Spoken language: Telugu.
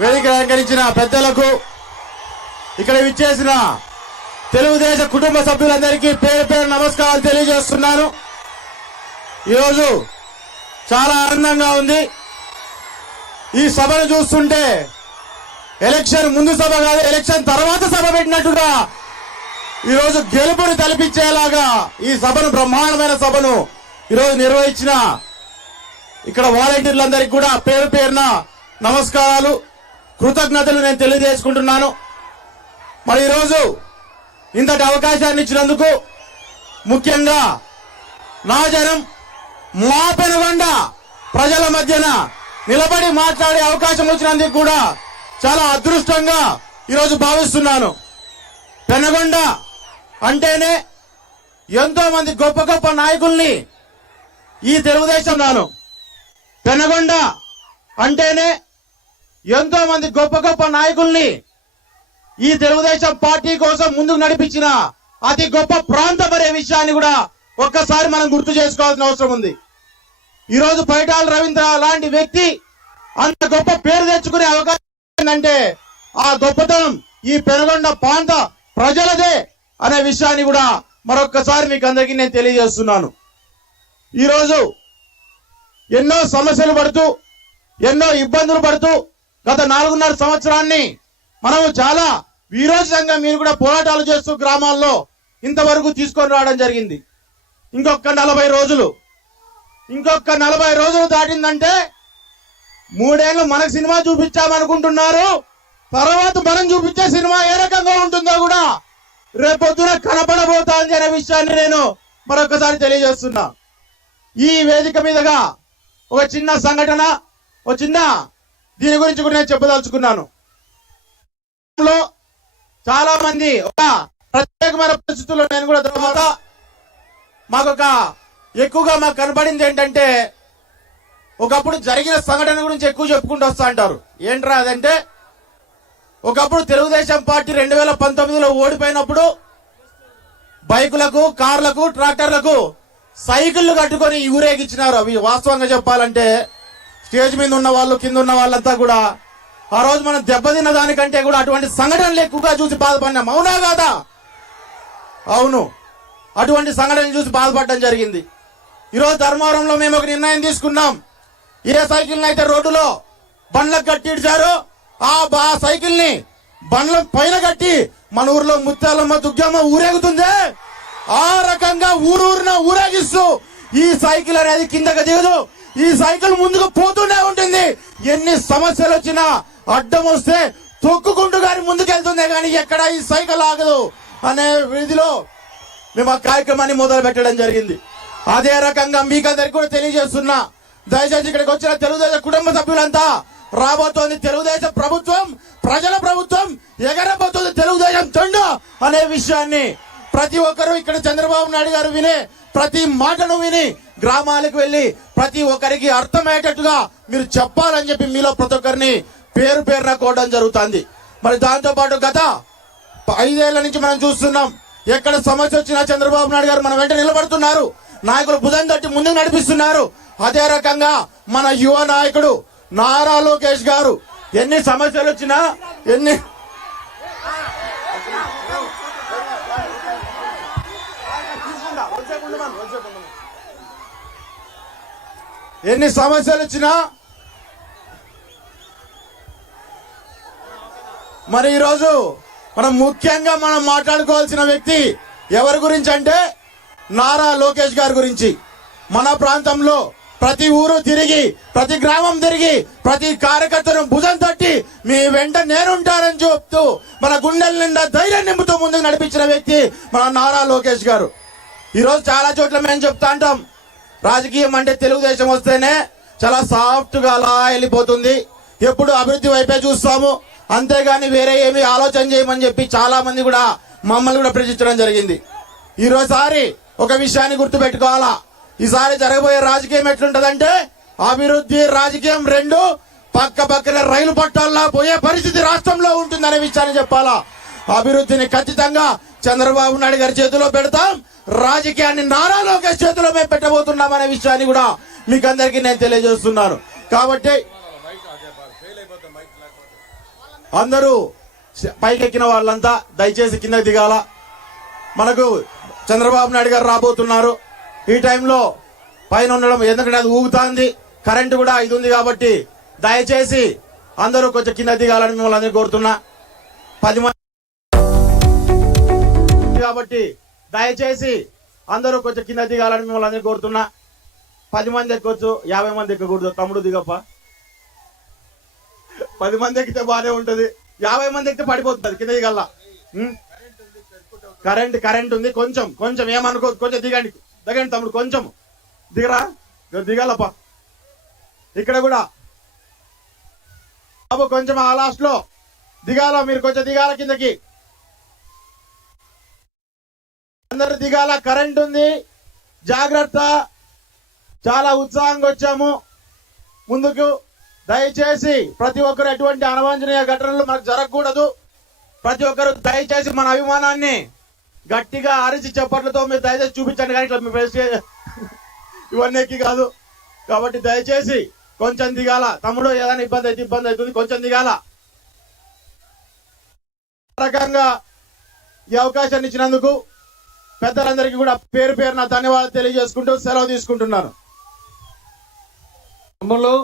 వేదిక అలంకరించిన పెద్దలకు, ఇక్కడ విచ్చేసిన తెలుగుదేశం కుటుంబ సభ్యులందరికీ పేరు పేరు నమస్కారాలు తెలియజేస్తున్నాను. ఈరోజు చాలా ఆనందంగా ఉంది. ఈ సభను చూస్తుంటే ఎలక్షన్ ముందు సభ కాదు, ఎలక్షన్ తర్వాత సభ పెట్టినట్టుగా ఈరోజు గెలుపుని తలపించేలాగా ఈ సభను, బ్రహ్మాండమైన సభను ఈరోజు నిర్వహించిన ఇక్కడ వాలంటీర్లందరికీ కూడా పేరు పేరున నమస్కారాలు, కృతజ్ఞతలు నేను తెలియజేసుకుంటున్నాను. మరి ఈరోజు ఇంతటి అవకాశాన్ని ఇచ్చినందుకు, ముఖ్యంగా నా జనం మా పెనుగొండ ప్రజల మధ్యన నిలబడి మాట్లాడే అవకాశం వచ్చినందుకు కూడా చాలా అదృష్టంగా ఈరోజు భావిస్తున్నాను. పెనుగొండ అంటేనే ఎంతో మంది గొప్ప గొప్ప నాయకుల్ని ఈ తెలుగుదేశం నాను. పెనుగొండ అంటేనే ఎంతో మంది గొప్ప గొప్ప నాయకుల్ని ఈ తెలుగుదేశం పార్టీ కోసం ముందుకు నడిపించిన అతి గొప్ప ప్రాంతం అనే విషయాన్ని కూడా ఒక్కసారి మనం గుర్తు చేసుకోవాల్సిన అవసరం ఉంది. ఈరోజు పైటాల రవీంద్ర లాంటి వ్యక్తి అంత గొప్ప పేరు తెచ్చుకునే అవకాశం ఏంటంటే ఆ గొప్పతనం ఈ పెనుగొండ ప్రాంత ప్రజలదే అనే విషయాన్ని కూడా మరొక్కసారి మీకు అందరికీ నేను తెలియజేస్తున్నాను. ఈరోజు ఎన్నో సమస్యలు పడుతూ, ఎన్నో ఇబ్బందులు పడుతూ గత 4.5 సంవత్సరాన్ని మనము చాలా వీరోచితంగా మీరు కూడా పోరాటాలు చేస్తూ గ్రామాల్లో ఇంతవరకు తీసుకొని రావడం జరిగింది. ఇంకొక 40 రోజులు దాటిందంటే 3 ఏళ్ళు మనకు సినిమా చూపించామనుకుంటున్నారు. తర్వాత మనం చూపించే సినిమా ఏ రకంగా ఉంటుందో కూడా రేపొద్దున కనపడబోతోంది అనే విషయాన్ని నేను మరొకసారి తెలియజేస్తున్నా. ఈ వేదిక మీదుగా ఒక చిన్న సంఘటన, ఒక చిన్న దీని గురించి కూడా నేను చెప్పదలుచుకున్నాను. చాలా మంది ఒక ప్రత్యేకమైన పరిస్థితుల్లో నేను కూడా తర్వాత ఎక్కువగా మాకు కనబడింది ఏంటంటే, ఒకప్పుడు జరిగిన సంఘటన గురించి ఎక్కువ చెప్పుకుంటూ వస్తా అంటారు. ఏంట్రా అదంటే, ఒకప్పుడు తెలుగుదేశం పార్టీ 2019లో ఓడిపోయినప్పుడు బైకులకు, కార్లకు, ట్రాక్టర్లకు సైకిళ్లు కట్టుకొని ఊరేగించినారు. అవి వాస్తవంగా చెప్పాలంటే స్టేజ్ మీద ఉన్న వాళ్ళు, కింద ఉన్న వాళ్ళంతా కూడా ఆ రోజు మనం దెబ్బతిన్న దానికంటే కూడా అటువంటి సంఘటనలు ఎక్కువగా చూసి బాధపడినాం. అవునా కాదా? అవును, అటువంటి సంఘటనలు చూసి బాధపడడం జరిగింది. ఈరోజు ధర్మవరంలో మేము ఒక నిర్ణయం తీసుకున్నాం. ఏ సైకిల్ అయితే రోడ్డులో బండ్లకు కట్టించారో ఆ సైకిల్ ని బండ్ల పైన కట్టి మన ఊర్లో ముత్యాలమ్మ, దుగ్గమ్మ ఊరేగుతుంది. ఆ రకంగా ఊరూరున ఊరేగిస్తూ ఈ సైకిల్ అనేది కిందకి దిగదు, ఈ సైకిల్ ముందుకు పోతూనే ఉంటుంది. ఎన్ని సమస్యలు వచ్చినా, అడ్డం వస్తే తొక్కుకుంటూ గాని ముందుకెళ్తుందే కానీ ఎక్కడ ఈ సైకిల్ ఆగదు అనే విధిలో మేము ఆ కార్యక్రమాన్ని మొదలు పెట్టడం జరిగింది. అదే రకంగా మీకు అందరికి కూడా తెలియజేస్తున్నా, దయచేసి ఇక్కడికి వచ్చిన తెలుగుదేశం కుటుంబ సభ్యులంతా రాబోతోంది తెలుగుదేశం ప్రభుత్వం, ప్రజల ప్రభుత్వం, ఎగరబోతోంది తెలుగుదేశం జెండా అనే విషయాన్ని ప్రతి ఒక్కరూ ఇక్కడ చంద్రబాబు నాయుడు గారు వినే ప్రతి మాటను విని గ్రామాలకు వెళ్లి ప్రతి ఒక్కరికి అర్థమయ్యేటట్టుగా మీరు చెప్పాలని చెప్పి మీలో ప్రతి ఒక్కరిని పేరు పేరున కోవడం జరుగుతుంది. మరి దాంతో పాటు గత 5 ఏళ్ల నుంచి మనం చూస్తున్నాం, ఎక్కడ సమస్య వచ్చినా చంద్రబాబు నాయుడు గారు మన వెంట నిలబడుతున్నారు, నాయకులు భుజం తట్టి ముందుకు నడిపిస్తున్నారు. అదే రకంగా మన యువ నాయకుడు నారా లోకేష్ గారు ఎన్ని సమస్యలు వచ్చినా, ఎన్ని సమస్యలు వచ్చినా మరి ఈరోజు ముఖ్యంగా మనం మాట్లాడుకోవాల్సిన వ్యక్తి ఎవరి గురించి అంటే నారా లోకేష్ గారి గురించి. మన ప్రాంతంలో ప్రతి ఊరు తిరిగి, ప్రతి గ్రామం తిరిగి, ప్రతి కార్యకర్తను భుజం తట్టి మీ వెంట నేనుంటానని చెప్తూ మన గుండెల నిండా ధైర్యం నింపుతూ ముందుకు నడిపించిన వ్యక్తి మన నారా లోకేష్ గారు. ఈరోజు చాలా చోట్ల మేము చెప్తా అంటాం, రాజకీయం అంటే తెలుగుదేశం వస్తేనే చాలా సాఫ్ట్ గా అలా వెళ్ళిపోతుంది, ఎప్పుడు అభివృద్ధి వైపే చూస్తాము, అంతేగాని వేరే ఏమి ఆలోచన చేయమని చెప్పి చాలా మంది కూడా మమ్మల్ని కూడా ప్రశ్నించడం జరిగింది. ఈరోజుసారి ఒక విషయాన్ని గుర్తు పెట్టుకోవాలా, ఈసారి జరగబోయే రాజకీయం ఎట్లుంటదంటే అభివృద్ధి, రాజకీయం రెండు పక్క పక్కన రైలు పట్టాల్లో పోయే పరిస్థితి రాష్ట్రంలో ఉంటుందనే విషయాన్ని చెప్పాలా. అభివృద్ధిని ఖచ్చితంగా చంద్రబాబు నాయుడు గారి చేతిలో పెడతాం, రాజకీయాన్ని నారా లోకేష్ చేతిలో మేము పెట్టబోతున్నాం అనే విషయాన్ని కూడా మీకు అందరికీ నేను తెలియజేస్తున్నాను. కాబట్టి అందరూ పైకెక్కిన వాళ్ళంతా దయచేసి కిందకి దిగాల. మనకు చంద్రబాబు నాయుడు గారు రాబోతున్నారు. ఈ టైంలో పైన ఉండడం ఎందుకంటే అది ఊగుతాంది, కరెంటు కూడా ఇది ఉంది కాబట్టి దయచేసి అందరూ కొంచెం కింద దిగాలని మిమ్మల్ని అందరినీ కోరుతున్నా. 10 మంది కాబట్టి దయచేసి అందరూ కొంచెం కింద దిగాలని మిమ్మల్ని అందరినీ కోరుతున్నా. 10 మంది ఎక్కొచ్చు, 50 మంది ఎక్కకూడదు. తమ్ముడు దిగప్ప. 10 మంది ఎక్కితే బాగానే ఉంటది. 50 మంది ఎక్కితే పడిపోతుంది కింద దిగల్లా. కరెంట్ ఉంది. కొంచెం ఏమనుకో, కొంచెం దిగండి తమ్ముడు, కొంచెం దిగరా, దిగాలప్ప. ఇక్కడ కూడా బాబు కొంచెం ఆ లాస్ట్ లో దిగాల, మీరు కొంచెం దిగాల కిందకి, అందరు దిగాల. కరెంట్ ఉంది, జాగ్రత్త. చాలా ఉత్సాహంగా వచ్చాము ముందుకు. దయచేసి ప్రతి ఒక్కరు ఎటువంటి అవాంఛనీయ ఘటనలు మనకు జరగకూడదు. ప్రతి ఒక్కరు దయచేసి మన అభిమానాన్ని గట్టిగా అరిచి చప్పట్లతో మీరు దయచేసి చూపించండి. కానీ ఇట్లా మీ ఇవన్నీ ఎక్కి కాదు. కాబట్టి దయచేసి కొంచెం దిగాల. తమ్ముడు ఏదైనా ఇబ్బంది అవుతుంది, కొంచెం దిగాల. రకంగా ఈ అవకాశాన్ని ఇచ్చినందుకు పెద్దలందరికీ కూడా పేరు పేరున ధన్యవాదాలు తెలియజేసుకుంటూ సెలవు తీసుకుంటున్నాను. తమ్ముళ్ళు